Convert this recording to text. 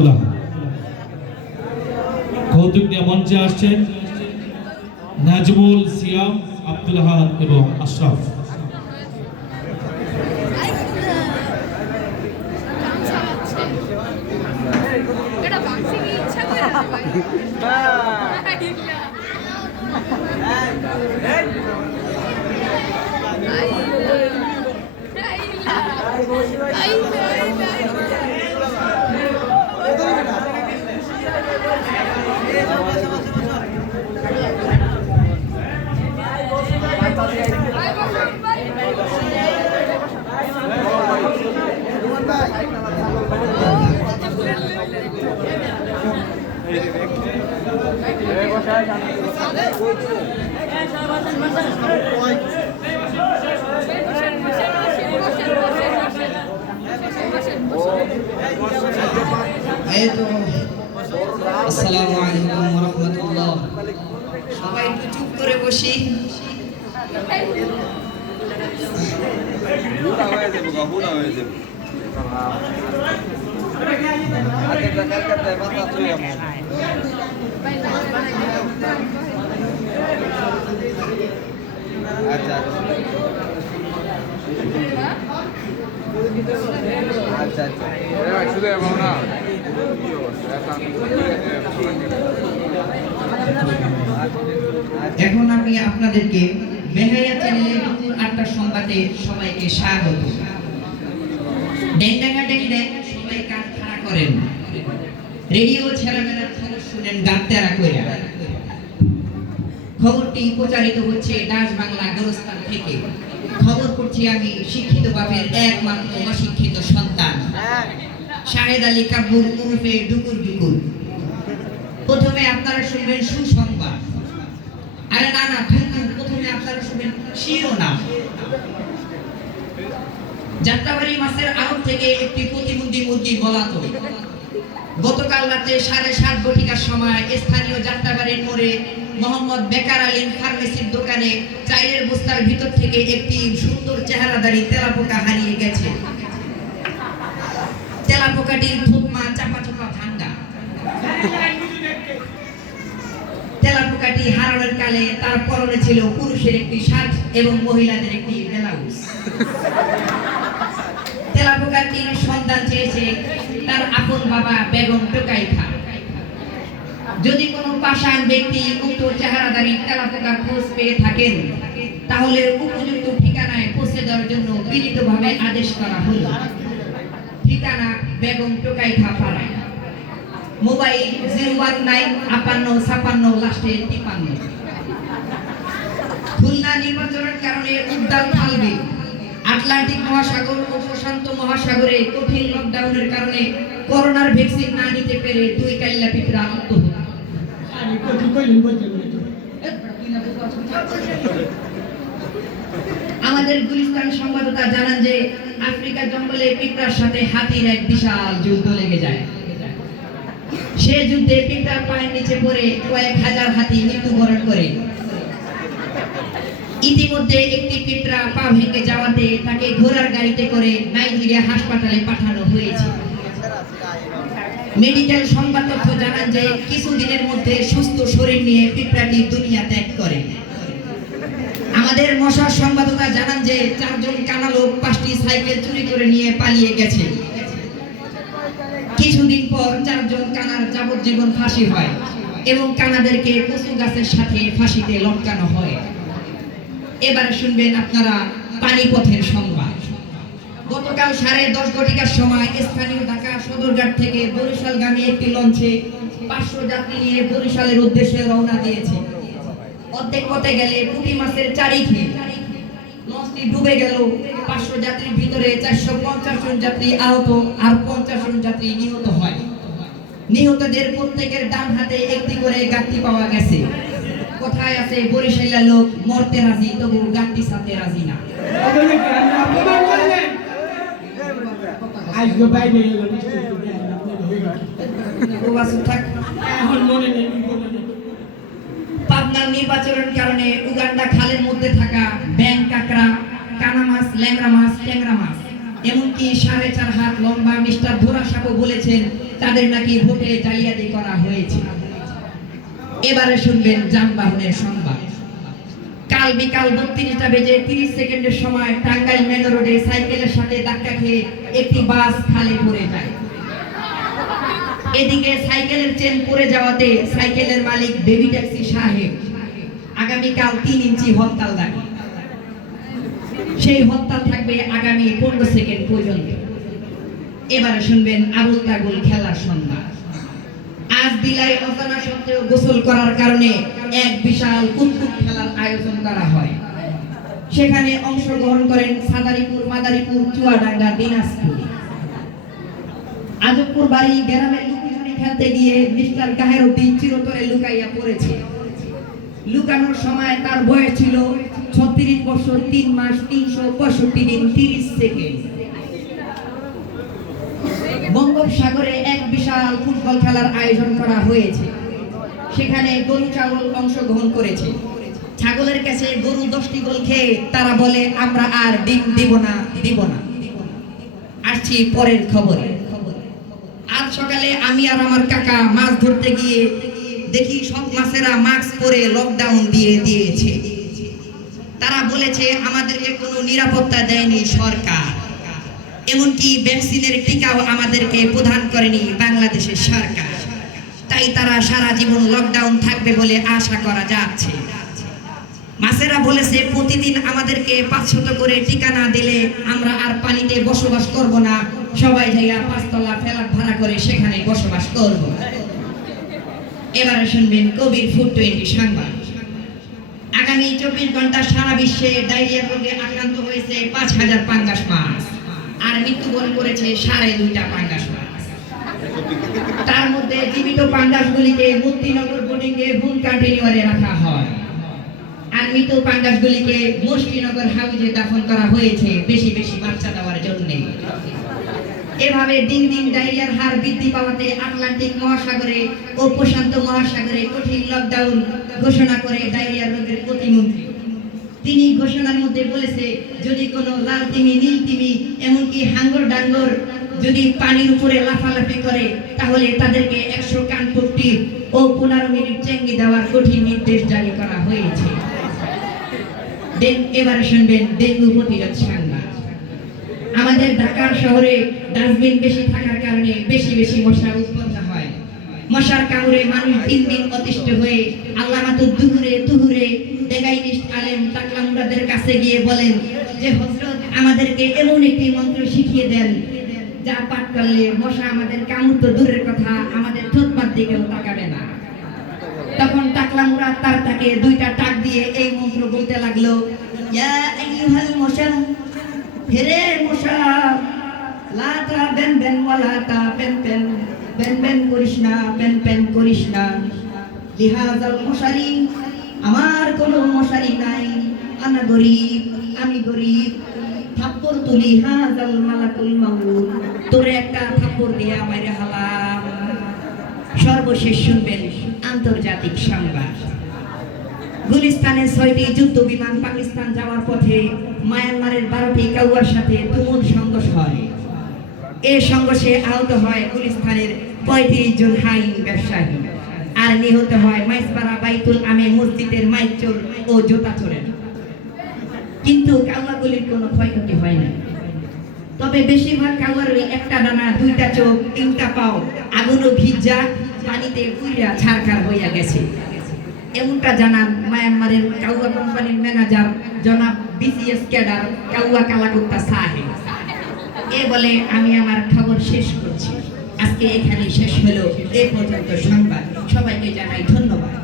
আব্দুল্লাহ কৌতুক নিয়ে মঞ্চে আসছেন নাজমুল সিয়াম আব্দুল এবং আশরাফ। এটা বাক্সে কি ইচ্ছা করে না ভাই? এই তো আসসালামু আলাইকুম ওয়া রাহমাতুল্লাহ। সবাই একটু চুপ করে বসি। আচ্ছা আচ্ছা। আচ্ছা শুধু এবং না। এখন আমি আপনাদেরকে চ্যানেলে দুপুর আটটার সংবাদে সবাইকে স্বাগত। ডেঙ্গাঙ্গা ডেং ডেং সবাই কান খাড়া করেন। রেডিও ছেলেমেয়েরা খবর শুনেন কইরা। খবরটি প্রচারিত হচ্ছে ডাচ বাংলা গোরস্থান থেকে। খবর করছি আমি শিক্ষিত বাপের একমাত্র অশিক্ষিত সন্তান। শাহেদ আলী কাপুর উরুফে ডুকুর ডুকুর। প্রথমে আপনারা শুনবেন সুসংবাদ। আরে না না প্রথমে আপনারা শুনবেন শিরোনাম। যাত্রাবাড়ি মাসের আড়ত থেকে একটি প্রতিবন্ধী মুরগি বলাত গতকাল রাতে সাড়ে সাত ঘটিকার সময় স্থানীয় যাত্রাবাড়ির মোড়ে মোহাম্মদ বেকার আলীর ফার্মেসির দোকানে চাইলের বস্তার ভিতর থেকে একটি সুন্দর চেহারাদারি তেলাপোকা হারিয়ে গেছে। তেলাপোকাটির থুকমা চাপা চাপা ভাঙ্গা তেলাপোকাটি হারানোর কালে তার পরনে ছিল পুরুষের একটি শার্ট এবং মহিলাদের একটি ব্লাউজ। তেলাপোকাটির সন্ধান চেয়েছে তার আপন বাবা বেগম টোকাই খা যদি কোনো পাষাণ ব্যক্তি উক্ত চেহারাদারি তেলাপোকার খোঁজ পেয়ে থাকেন, তাহলে উপযুক্ত ঠিকানায় পৌঁছে দেওয়ার জন্য বিনীতভাবে আদেশ করা হলো। ঠিকানা বেগম টোকাই খা পাড়ায় মোবাইল জিরো ওয়ান নাইন আপান্ন ছাপান্ন লাস্টে তিপান্ন। খুলনা নির্বাচনের কারণে উদ্যান ফালবে আটলান্টিক মহাসাগর ও প্রশান্ত মহাসাগরে কঠিন লকডাউনের কারণে করোনার ভ্যাকসিন না নিতে পেরে দুই কাইল্লা পিঁপড়া আত্মহত্যা আমাদের গুলিস্তান সংবাদদাতা জানান যে আফ্রিকা জঙ্গলে পিঁপড়ার সাথে হাতির এক বিশাল যুদ্ধ লেগে যায়। সে যুদ্ধে পিতার পায়ের নিচে পড়ে কয়েক হাজার হাতি মৃত্যুবরণ করে। ইতিমধ্যে একটি পিঁপড়া পা ভেঙে যাওয়াতে তাকে ঘোড়ার গাড়িতে করে নাইজেরিয়া হাসপাতালে পাঠানো হয়েছে। মেডিকেল সংবাদ তথ্য জানান যে কিছুদিনের মধ্যে সুস্থ শরীর নিয়ে পিঁপড়াটি দুনিয়া ত্যাগ করে। আমাদের মশার সংবাদদাতা জানান যে চারজন কানা লোক পাঁচটি সাইকেল চুরি করে নিয়ে পালিয়ে গেছে। কিছুদিন পর চারজন কানার যাবজ্জীবন ফাঁসি হয় এবং কানাদেরকে কচু গাছের সাথে ফাঁসিতে লটকানো হয়। এবারে শুনবেন আপনারা পানিপথের সংবাদ। গতকাল সাড়ে দশ ঘটিকার সময় স্থানীয় ঢাকা সদরঘাট থেকে বরিশালগামী একটি লঞ্চে পাঁচশো যাত্রী নিয়ে বরিশালের উদ্দেশ্যে রওনা দিয়েছে। অর্ধেক পথে গেলে পুঁটি মাছের চারি খেয়ে লঞ্চটি ডুবে গেল। পাঁচশো যাত্রীর ভিতরে চারশো পঞ্চাশ জন যাত্রী আহত আর পঞ্চাশ জন যাত্রী নিহত হয়। নিহতদের প্রত্যেকের ডান হাতে একটি করে গাঁটটি পাওয়া গেছে। কোথায় আছে বরিশাইলা লোক? মরতে রাজি তবু গাঁটটি সাথে রাজি না। এখন মনে নেই। পাবনার নির্বাচনের কারণে উগান্ডা খালের মধ্যে থাকা ব্যাং কাঁকড়া, কানা মাছ ল্যাংরা মাছ, ট্যাংরা মাছ, এমনকি সাড়ে চার হাত লম্বা মিস্টার ধোরা সাপও বলেছেন তাদের নাকি ভোটে জালিয়াতি করা হয়েছে। এবারে শুনবেন যানবাহনের সংবাদ। কাল বিকাল বত্রিশটা বেজে তিরিশ সেকেন্ডের সময় টাঙ্গাইল মেন রোডে সাইকেলের সাথে ধাক্কা খেয়ে একটি বাস খালে পড়ে যায়। এদিকে সাইকেলের চেন পড়ে যাওয়াতে সাইকেলের মালিক বেবি ট্যাক্সি সাহেব, আগামীকাল তিন ইঞ্চি হরতাল ডাকে সেই হরতাল থাকবে আগামী পনেরো সেকেন্ড পর্যন্ত। এবারে শুনবেন আবুল তাগুল খেলার সংবাদ আজ বিলাই অজানা সত্ত্বেও গোসল করার কারণে এক বিশাল কুতকুত খেলার আয়োজন করা হয়। সেখানে অংশগ্রহণ করেন সাদারিপুর, মাদারীপুর, চুয়াডাঙ্গা, দিনাজপুর। আজবপুর বাড়ি, গ্রামের খেলতে গিয়ে মিস্টার গাহেরউদ্দিন চিরতরে লুকাইয়া পড়েছে। লুকানোর সময় তার বয়স ছিল ছত্রিশ বছর, তিন মাস, তিনশো পঁয়ষট্টি দিন, তিরিশ সেকেন্ড। বঙ্গোপসাগরে এক বিশাল ফুটবল খেলার আয়োজন করা হয়েছে। সেখানে গরু ছাগল অংশগ্রহণ করেছে। ছাগলের কাছে গরু দশটি গোল খেয়ে তারা বলে, আমরা আর ডিম দিব না দিব না। আসছি পরের খবরে। আজ সকালে আমি আর আমার কাকা মাছ ধরতে গিয়ে দেখি সব মাছেরা মাস্ক পরে লকডাউন দিয়ে দিয়েছে। তারা বলেছে, আমাদেরকে কোনো নিরাপত্তা দেয়নি সরকার। এমনকি ভ্যাকসিনের টিকাও আমাদেরকে প্রদান করেনি বাংলাদেশের সরকার। তাই তারা সারা জীবন লকডাউন থাকবে বলে আশা করা যাচ্ছে। মাছেরা বলেছে, প্রতিদিন আমাদেরকে পাঁচশত করে টিকা না দিলে আমরা আর পানিতে বসবাস করব না। সবাই জায়গা পাঁচতলা ফেলার ভাড়া করে সেখানে বসবাস করব। এবারে শুনবেন কবির ফুড টোয়েন্টি সংবাদ আগামী চব্বিশ ঘণ্টা সারা বিশ্বে ডায়রিয়া রোগে আক্রান্ত হয়েছে পাঁচ হাজার পাঙ্গাস মাছ। আর মৃত্যুবরণ করেছে সাড়ে দুইটা পাঙ্গাস তার মধ্যে জীবিত পাঙ্গাসগুলিকে মুক্তিনগর বোর্ডিংয়ে হোম কন্টেনিওয়ারে রাখা হয়। আর মৃত পাঙ্গাসগুলিকে মুষ্টিনগর হাউজে দাফন করা হয়েছে বেশি বেশি বাচ্চা দেওয়ার জন্য। এভাবে দিন দিন ডায়রিয়ার হার বৃদ্ধি পাওয়াতে আটলান্টিক মহাসাগরে ও প্রশান্ত মহাসাগরে কঠিন লকডাউন ঘোষণা করে ডায়রিয়া রোগের প্রতিমন্ত্রী। তিনি ঘোষণার মধ্যে বলেছে, যদি কোনো লাল তিমি, নীল তিমি, এমনকি হাঙ্গর ডাঙ্গর যদি পানির উপরে লাফালাফি করে, তাহলে তাদেরকে একশো কানপট্টি ও পনেরো মিনিট চেঙ্গি দেওয়ার কঠিন নির্দেশ জারি করা হয়েছে। এবারে শুনবেন ডেঙ্গু প্রতিরোধ সংবাদ আমাদের ঢাকার শহরে ডাস্টবিন বেশি থাকার কারণে বেশি বেশি মশা উৎপন্ন হয়। মশার কামড়ে মানুষ দিন দিন অতিষ্ঠ হয়ে আল্লাহ দুহুরে তুহুরে আলেম তাকলামুরাদের কাছে গিয়ে বলেন যে হজরত আমাদেরকে এমন একটি মন্ত্র শিখিয়ে দেন যা পাঠ করলে মশা আমাদের কামড় তো দূরের কথা, আমাদের দিকেও তাকাবে না। তখন টাকলামুরাদ তার তাকে দুইটা টাক দিয়ে এই মন্ত্র বলতে লাগল, ইয়া আইয়ুহাল মশা হেরে মশা লাতা বেন বেন ওয়ালাতা পেন পেন বেন বেন করিস না পেন পেন করিস না। লিহাজাল মশারি, আমার কোনো মশারি নাই। আনা গরিব, আমি গরিব। থাপ্পড় তুলি হাজাল মালাকুল মাউল তোরে একটা থাপ্পড় দিয়া মাইরে হালাম। সর্বশেষ শুনবেন আন্তর্জাতিক সংবাদ। গুলিস্তানের ছয়টি যুদ্ধ বিমান পাকিস্তান যাওয়ার পথে মায়ানমারের বারোটি কাউয়ার সাথে তুমুল সংঘর্ষ হয়। এ সংঘর্ষে আহত হয় গুলিস্তানের পঁয়ত্রিশ জন হাইন ব্যবসায়ী। আর নিহত হয় মাইসপাড়া বাইতুল আমে মসজিদের মাইচোর ও জোতা চোরের। কিন্তু কাউয়াগুলির কোনো ক্ষয়ক্ষতি হয় না তবে বেশিরভাগ কাউয়ার ওই একটা ডানা, দুইটা চোখ, তিনটা পাও আগুনও ভিজা পানিতে উইরা হইয়া গেছে। এমনটা জানান মায়ানমারের কাউয়া কোম্পানির ম্যানেজার জনাব বিসিএস ক্যাডার কাউয়া কালাকুত্তা সাহেব। এ বলে আমি আমার খবর শেষ করছি। আজকে এখানে শেষ হলো। এ পর্যন্ত সংবাদ। সবাইকে জানাই ধন্যবাদ।